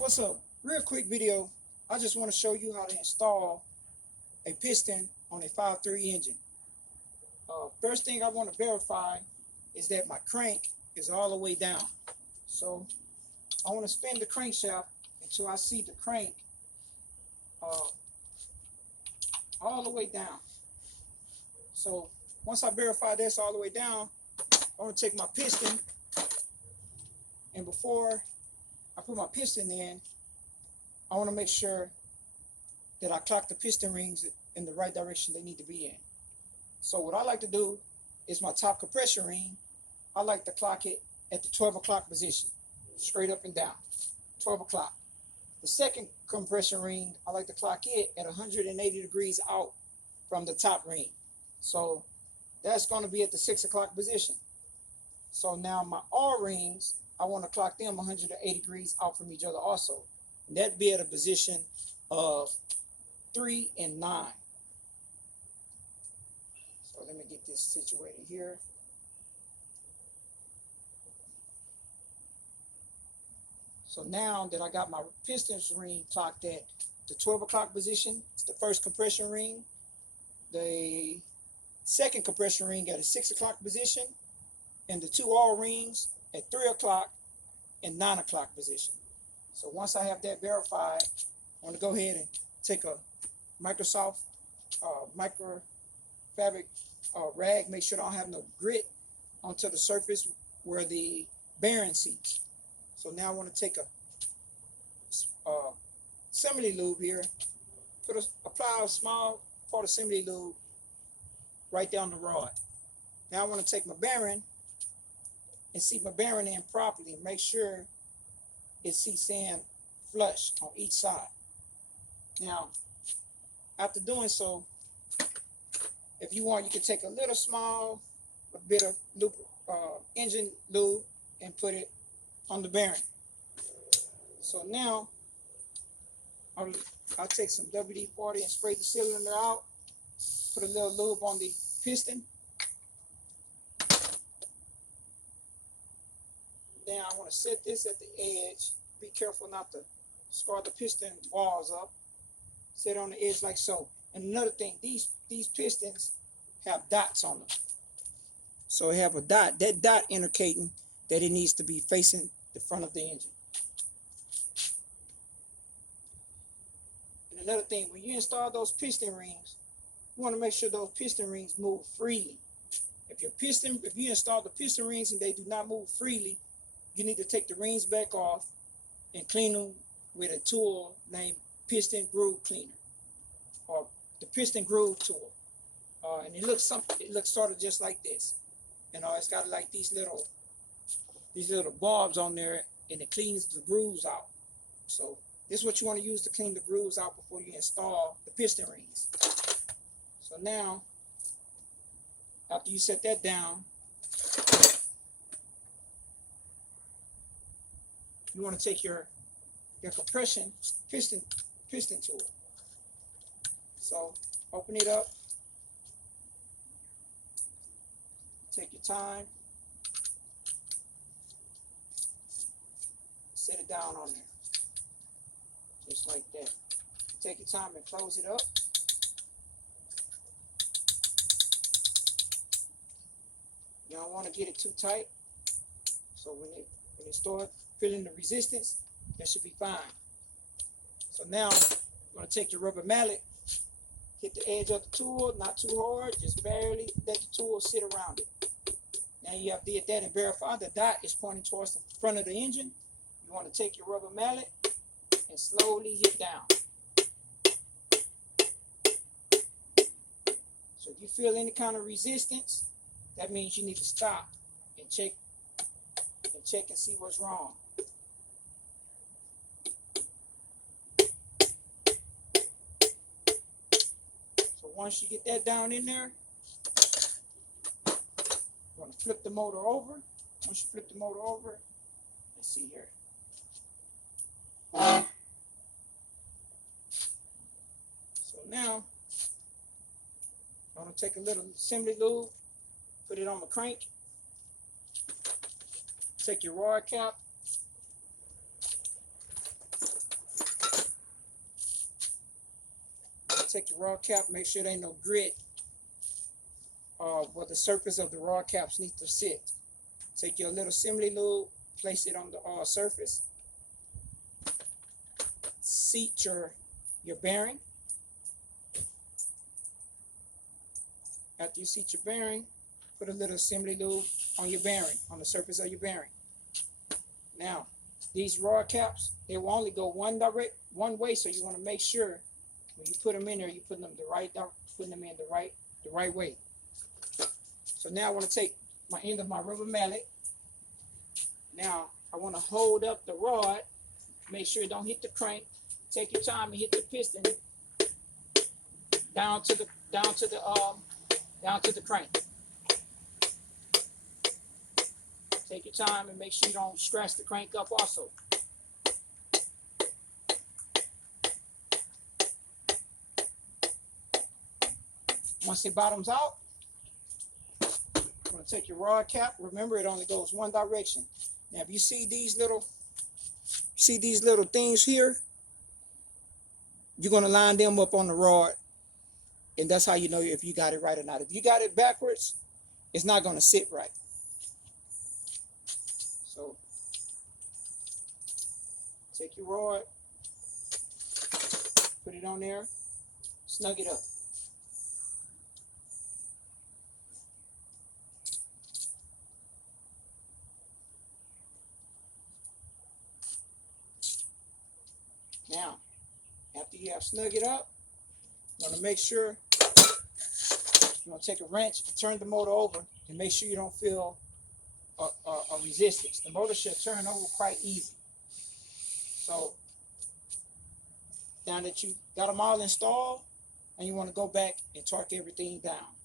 What's up? Real quick video. I just want to show you how to install a piston on a 5.3 engine. First thing I want to verify is that my crank is all the way down. So I want to spin the crankshaft until I see the crank all the way down. So once I verify that's all the way down, I want to take my piston, and before I put my piston in, I want to make sure that I clock the piston rings in the right direction they need to be in. So what I like to do is my top compression ring, I like to clock it at the 12 o'clock position, straight up and down, 12 o'clock. The second compression ring, I like to clock it at 180 degrees out from the top ring. So that's going to be at the 6 o'clock position. So now my R rings, I want to clock them 180 degrees out from each other also. And that'd be at a position of 3 and 9. So let me get this situated here. So now that I got my pistons ring clocked at the 12 o'clock position, it's the first compression ring. The second compression ring at a 6 o'clock position, and the two R rings at 3 o'clock and 9 o'clock position. So once I have that verified, I want to go ahead and take a microfabric rag, make sure I don't have no grit onto the surface where the bearing seats. So now I want to take a assembly lube here, apply a small part of assembly lube right down the rod. Now I want to take my bearing and seat my bearing in properly and make sure it seats in flush on each side. Now, after doing so, if you want, you can take a little small bit of engine lube and put it on the bearing. So now I'll take some WD-40 and spray the cylinder out, put a little lube on the piston. Then I want to set this at the edge. Be careful not to scar the piston walls up. Set it on the edge like so. And another thing, these pistons have dots on them. So they have a dot. That dot indicating that it needs to be facing the front of the engine. And another thing, when you install those piston rings, you want to make sure those piston rings move freely. If you install the piston rings and they do not move freely, you need to take the rings back off and clean them with a tool named piston groove cleaner, or the piston groove tool. And it looks sort of just like this. It's got like these little barbs on there, and it cleans the grooves out. So this is what you want to use to clean the grooves out before you install the piston rings. So now, after you set that down, you want to take your compression piston tool. So open it up, take your time, set it down on there, just like that. Take your time and close it up. You don't want to get it too tight, so when it starts feeling the resistance, that should be fine. So now you're going to take your rubber mallet, hit the edge of the tool, not too hard, just barely let the tool sit around it. Now you have to hit that and verify the dot is pointing towards the front of the engine. You want to take your rubber mallet and slowly hit down. So if you feel any kind of resistance, that means you need to stop and check and see what's wrong. So once you get that down in there, you want to flip the motor over. Once you flip the motor over, let's see here. So now, I'm going to take a little assembly lube, put it on the crank. Take your rod cap, Take your rod cap, make sure there ain't no grit where the surface of the rod caps need to sit. Take your little assembly lube, place it on the surface. Seat your bearing. After you seat your bearing, put a little assembly lube on your bearing, on the surface of your bearing. Now, these rod caps, they will only go one way, so you want to make sure when you put them in there, you put them the right way. So now I want to take my end of my rubber mallet. Now I want to hold up the rod, make sure it don't hit the crank. Take your time and hit the piston down to the crank. Take your time and make sure you don't scratch the crank up also. Once it bottoms out, you're going to take your rod cap. Remember, it only goes one direction. Now, if you see these little things here, you're going to line them up on the rod, and that's how you know if you got it right or not. If you got it backwards, it's not going to sit right. So, take your rod, put it on there, snug it up. Now, after you have snug it up, you want to make sure you want to take a wrench and turn the motor over and make sure you don't feel a resistance. The motor should turn over quite easy. So, now that you got them all installed, and you want to go back and torque everything down.